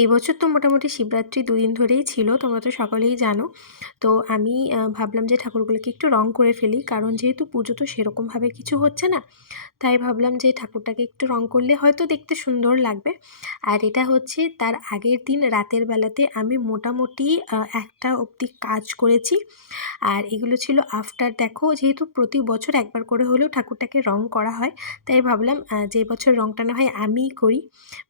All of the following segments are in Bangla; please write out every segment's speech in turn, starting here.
এই বছর তো মোটামুটি শিবরাত্রি দুদিন ধরেই ছিল, তোমরা তো সকলেই জানো। তো আমি ভাবলাম যে ঠাকুরগুলোকে একটু রং করে ফেলি, কারণ যেহেতু পুজো তো সেরকমভাবে কিছু হচ্ছে না, তাই ভাবলাম যে ঠাকুরটাকে একটু রং করলে হয়তো দেখতে সুন্দর লাগবে। আর এটা হচ্ছে তার আগের দিন রাতের বেলাতে আমি মোটামুটি একটা অবধি কাজ করেছি। আর এগুলো ছিল আফটার দেখো যেহেতু প্রতি বছর একবার করে হলেও ঠাকুরটাকে রং করা হয়, তাই ভাবলাম যে বছর রংটা না হয় আমিই করি।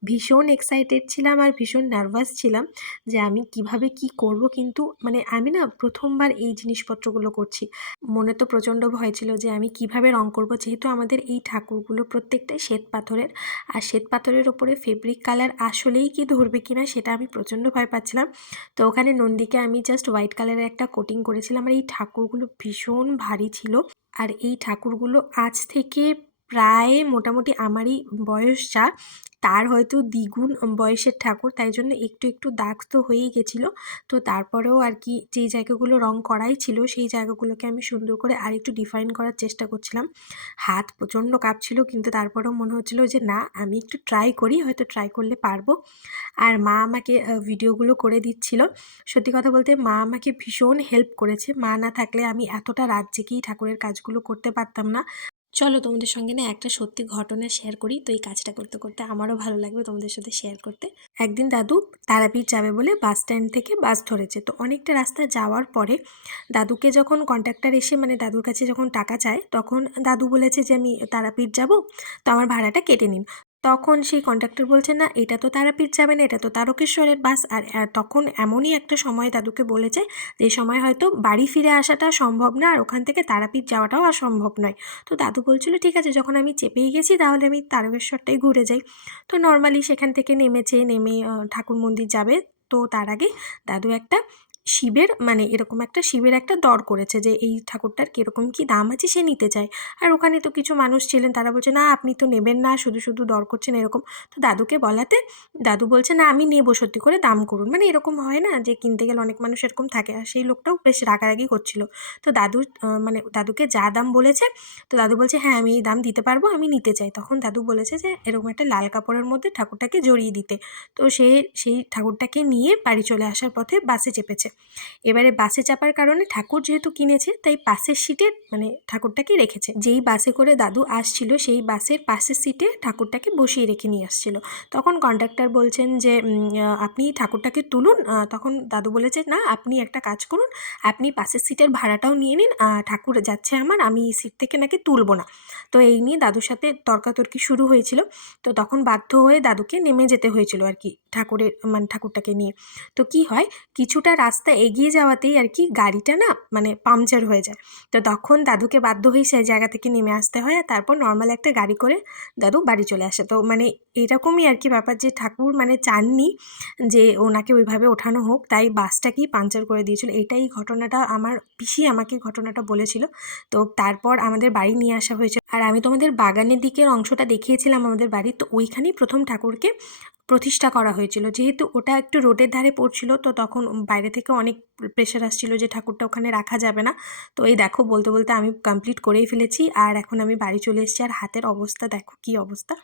ভীষণ এক্সাইটেড ছিলাম আর ভীষণ নার্ভাস ছিলাম যে আমি কীভাবে কি করব কিন্তু মানে আমি না প্রথমবার এই জিনিসপত্রগুলো করছি। মনে তো প্রচণ্ড ভয় ছিল যে আমি কীভাবে রং করব যেহেতু আমাদের এই ঠাকুরগুলো প্রত্যেকটাই শ্বেত পাথরের। আর শ্বেত পাথরের ওপরে ফেব্রিক কালার আসলেই কি ধরবে কি না সেটা আমি প্রচণ্ড ভয় পাচ্ছিলাম। তো ওখানে নন্দীকে আমি জাস্ট হোয়াইট কালারের একটা কোটিং করেছিলাম আর এই ঠাকুরগুলো ভীষণ ভারী ছিল। আর এই ঠাকুরগুলো আজ থেকে প্রায় মোটামুটি আমারই বয়স যা, তার হয়তো দ্বিগুণ বয়সের ঠাকুর, তাই জন্য একটু একটু দাগ তো হয়েই গেছিল। তো তারপরেও আর কি যেই জায়গাগুলো রং করাই ছিল, সেই জায়গাগুলোকে আমি সুন্দর করে আর একটু ডিফাইন করার চেষ্টা করছিলাম। হাত প্রচণ্ড কাঁপছিল, কিন্তু তারপরেও মনে হচ্ছিল যে না, আমি একটু ট্রাই করি, হয়তো ট্রাই করলে পারব। আর মা আমাকে ভিডিওগুলো করে দিচ্ছিল। সত্যি কথা বলতে মা আমাকে ভীষণ হেল্প করেছে। মা না থাকলে আমি এতটা রাত জেগেই ঠাকুরের কাজগুলো করতে পারতাম না। চলো তোমাদের সঙ্গে না একটা সত্যি ঘটনা শেয়ার করি। তো এই কাজটা করতে করতে আমারও ভালো লাগবে তোমাদের সাথে শেয়ার করতে। একদিন দাদু তারাপীঠ যাবে বলে বাস স্ট্যান্ড থেকে বাস ধরেছে। তো অনেকটা রাস্তা যাওয়ার পরে দাদুকে যখন কন্ট্রাক্টর এসে মানে দাদুর কাছে যখন টাকা চায়, তখন দাদু বলেছে যে, আমি তারাপীঠ যাব, তো আমার ভাড়াটা কেটে নিন। তখন সেই কন্ডাক্টর বলছে, না, এটা তো তারাপীঠ যাবে না, এটা তো তারকেশ্বরের বাস। আর তখন এমনই একটা সময় দাদুকে বলেছে যে, সময় হয়তো বাড়ি ফিরে আসাটা সম্ভব না আর ওখান থেকে তারাপীঠ যাওয়াটাও আর সম্ভব নয়। তো দাদু বলছিল, ঠিক আছে, যখন আমি চেপেই গেছি তাহলে আমি তারকেশ্বরটাই ঘুরে যাই। তো নর্মালি সেখান থেকে নেমেছে, নেমে ঠাকুর মন্দির যাবে। তো তার আগে দাদু একটা শিবের মানে এরকম একটা শিবের একটা দর করেছে যে, এই ঠাকুরটার কীরকম কী দাম আছে সে নিতে চায়। আর ওখানে তো কিছু মানুষ ছিলেন, তারা বলছে, না, আপনি তো নেবেন না, শুধু শুধু দর করছেন এরকম। তো দাদুকে বলাতে, দাদু বলছে, না, আমি নেব, সত্যি করে দাম করুন। মানে এরকম হয় না যে, কিনতে গেলে অনেক মানুষ এরকম থাকে। আর সেই লোকটাও বেশ রাগারাগি করছিল। তো দাদু মানে দাদুকে যা দাম বলেছে, তো দাদু বলছে হ্যাঁ আমি এই দাম দিতে পারব, আমি নিতে চাই। তখন দাদু বলেছে যে, এরকম একটা লাল কাপড়ের মধ্যে ঠাকুরটাকে জড়িয়ে দিতে। তো সে, সেই ঠাকুরটাকে নিয়ে বাড়ি চলে আসার পথে বাসে চেপেছে। এবারে বাসে চাপার কারণে ঠাকুর যেহেতু কিনেছে, তাই পাশের সিটে মানে ঠাকুরটাকে রেখেছে। যেই বাসে করে দাদু আসছিল, সেই বাসের পাশের সিটে ঠাকুরটাকে বসিয়ে রেখে নিয়ে আসছিল। তখন কন্ডাক্টর বলছেন যে আপনি ঠাকুরটাকে তুলুন। তখন দাদু বলেছে, না, আপনি একটা কাজ করুন, আপনি পাশের সিটের ভাড়াটাও নিয়ে নিন ঠাকুর যাচ্ছে আমার, আমি সিট থেকে নাকি তুলব না। তো এই নিয়ে দাদুর সাথে তর্কাতর্কি শুরু হয়েছিল। তো তখন বাধ্য হয়ে দাদুকে নেমে যেতে হয়েছিল আর কি, ঠাকুরের মানে ঠাকুরটাকে নিয়ে। তো কি হয়, কিছুটা রাস্তা এগিয়ে যাওয়াতেই আর কি গাড়িটা না মানে পাংচার হয়ে যায়। তো তখন দাদুকে বাধ্য হয়ে সেই জায়গা থেকে নেমে আসতে হয় আর তারপর নর্মাল একটা গাড়ি করে দাদু বাড়ি চলে আসে। তো মানে এরকমই আর কি ব্যাপার যে ঠাকুর মানে চাননি যে ওনাকে ওইভাবে ওঠানো হোক, তাই বাসটাকেই পাংচার করে দিয়েছিল। এটাই ঘটনাটা আমার পিসি আমাকে ঘটনাটা বলেছিল। তো তারপর আমাদের বাড়ি নিয়ে আসা হয়েছে। আর আমি তোমাদের বাগানের দিকের অংশটা দেখিয়েছিলাম আমাদের বাড়ির তো ওইখানেই প্রথম ঠাকুরকে প্রতিষ্ঠা করা হয়েছিল। যেহেতু ওটা একটু রোডের ধারে পড়ছিল, তো তখন বাইরে থেকে অনেক প্রেশার আসছিল যে ঠাকুরটা ওখানে রাখা যাবে না। তো এই দেখো, বলতে বলতে আমি কমপ্লিট করেই ফেলেছি আর এখন আমি বাড়ি চলে এসেছি আর হাতের অবস্থা দেখো কি অবস্থা।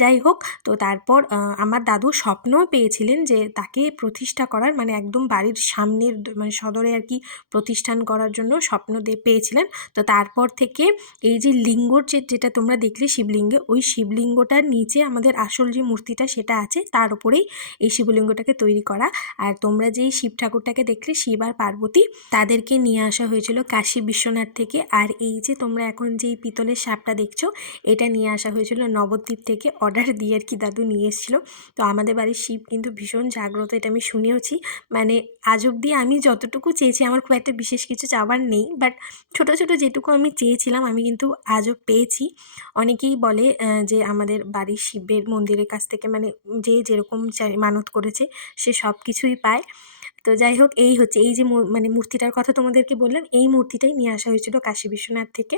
যাই হোক, তো তারপর আমার দাদু স্বপ্নও পেয়েছিলেন যে তাকে প্রতিষ্ঠা করার মানে একদম বাড়ির সামনের মানে সদরে আর কি প্রতিষ্ঠান করার জন্য স্বপ্ন পেয়েছিলেন। তো তারপর থেকে এই যে লিঙ্গর যে, যেটা তোমরা দেখলে শিবলিঙ্গে, ওই শিবলিঙ্গটার নিচে আমাদের আসল যে মূর্তিটা সেটা আছে তার উপরেই এই শিবলিঙ্গটাকে তৈরি করা। আর তোমরা যেই শিব ঠাকুরটাকে দেখলে, শিব আর পার্বতী, তাদেরকে নিয়ে আসা হয়েছিল কাশী বিশ্বনাথ থেকে। আর এই যে তোমরা এখন যেই পিতলের সাপটা দেখছ, এটা নিয়ে আসা হয়েছিল নবদ্বীপ থেকে। অর্ডার দিয়ে আর কি দাদু নিয়ে এসেছিল। তো আমাদের বাড়ির শিব কিন্তু ভীষণ জাগ্রত, এটা আমি শুনেওছি। মানে আজ অব্দি আমি যতটুকু চেয়েছি, আমার খুব একটা বিশেষ কিছু চাওয়ার নেই। বাট ছোট ছোট যেটুকু আমি চেয়েছিলাম, আমি কিন্তু আজও পেয়েছি। অনেকেই বলে যে আমাদের বাড়ির শিবের মন্দিরের কাছ থেকে মানে যে যেরকম চাই মানত করেছে, সে সব কিছুই পায়। তো যাই হোক, এই হচ্ছে, এই যে মানে মূর্তিটার কথা তোমাদেরকে বললাম, এই মূর্তিটাই নিয়ে আসা হয়েছিল কাশী বিশ্বনাথ থেকে।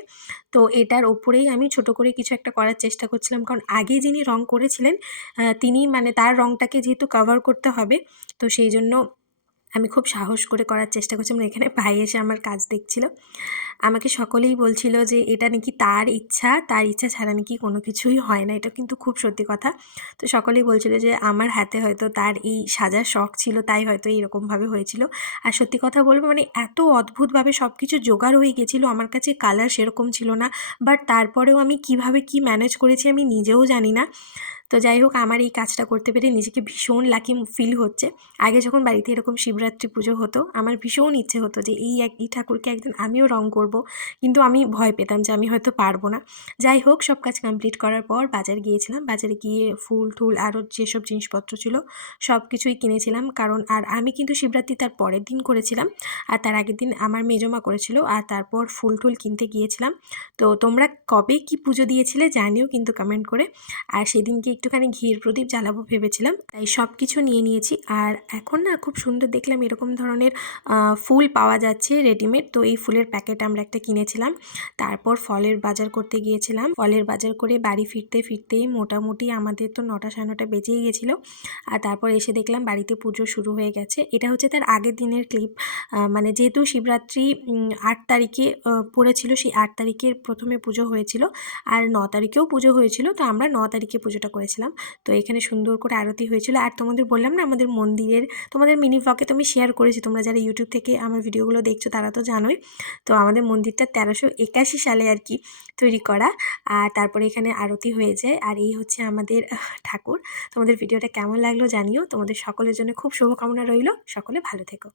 তো এটার ওপরেই আমি ছোট করে কিছু একটা করার চেষ্টা করছিলাম, কারণ আগে যিনি রং করেছিলেন তিনি মানে তার রংটাকে যেহেতু কভার করতে হবে, তো সেই জন্য আমি খুব সাহস করে করার চেষ্টা করছি। করছিলাম এখানে ভাই এসে আমার কাজ দেখছিল। আমাকে সকলেই বলছিল যে, এটা নাকি তার ইচ্ছা। তার ইচ্ছা ছাড়া নাকি কোনো কিছুই হয় না। এটা কিন্তু খুব সত্যি কথা। তো সকলেই বলছিল যে, আমার হাতে হয়তো তার এই সাজার শখ ছিল, তাই হয়তো এরকমভাবে হয়েছিল। আর সত্যি কথা বলব মানে এত অদ্ভুতভাবে সব কিছু জোগাড় হয়ে গেছিল। আমার কাছে কালার সেরকম ছিল না। বাট তারপরেও আমি কীভাবে কি ম্যানেজ করেছি আমি নিজেও জানি না। তো যাই হোক, আমার এই কাজটা করতে পেরে নিজেকে ভীষণ লাকি ফিল হচ্ছে। আগে যখন বাড়িতে এরকম শিবরাত্রি পুজো হতো, আমার ভীষণ ইচ্ছে হতো যে এই এক, এই ঠাকুরকে একদিন আমিও রং করব। কিন্তু আমি ভয় পেতাম যে আমি হয়তো পারব না। যাই হোক, সব কাজ কমপ্লিট করার পর বাজার গিয়েছিলাম। বাজারে গিয়ে ফুল, টুল আরও যেসব জিনিসপত্র ছিল সব কিছুই কিনেছিলাম। কারণ আর আমি কিন্তু শিবরাত্রি তার পরের দিন করেছিলাম। আর তার আগের দিন আমার মেজমা করেছিল। আর তারপর ফুল, টুল কিনতে গিয়েছিলাম। তো তোমরা কবে কি পুজো দিয়েছিলে জানিও কিন্তু কমেন্ট করে। আর সেদিনকে একটুখানি ঘিয়ের প্রদীপ জ্বালাবো ভেবেছিলাম, তাই সব কিছু নিয়ে নিয়েছি। আর এখন না খুব সুন্দর দেখলাম এরকম ধরনের ফুল পাওয়া যাচ্ছে রেডিমেড। তো এই ফুলের প্যাকেট আমরা একটা কিনেছিলাম। তারপর ফলের বাজার করতে গিয়েছিলাম। ফলের বাজার করে বাড়ি ফিরতে ফিরতেই মোটামুটি আমাদের তো নটা সাড়ে নটা বেজেই গেছিল। আর তারপর এসে দেখলাম বাড়িতে পুজো শুরু হয়ে গেছে। এটা হচ্ছে তার আগের দিনের ক্লিপ। মানে যেহেতু শিবরাত্রি আট তারিখে পড়েছিল, সেই আট তারিখের প্রথমে পুজো হয়েছিল। আর ন তারিখেও পুজো হয়েছিল। তো আমরা ন তারিখে পুজোটা করেছিলাম। তো এখানে সুন্দর করে আরতি হয়েছিল। আর তোমাদের বললাম না, আমাদের মন্দিরের, তোমাদের মিনি ব্লগে তো আমি শেয়ার করেছি। তোমরা যারা ইউটিউব থেকে আমার ভিডিওগুলো দেখছ, তারা তো জানোই। তো আমাদের মন্দিরটা তেরোশো একাশি সালে আর কি তৈরি করা। আর তারপরে এখানে আরতি হয়ে যায় আর এই হচ্ছে আমাদের ঠাকুর। তোমাদের ভিডিওটা কেমন লাগল জানিও। তোমাদের সকলের জন্য খুব শুভকামনা রইল। সকলে ভালো থেকো।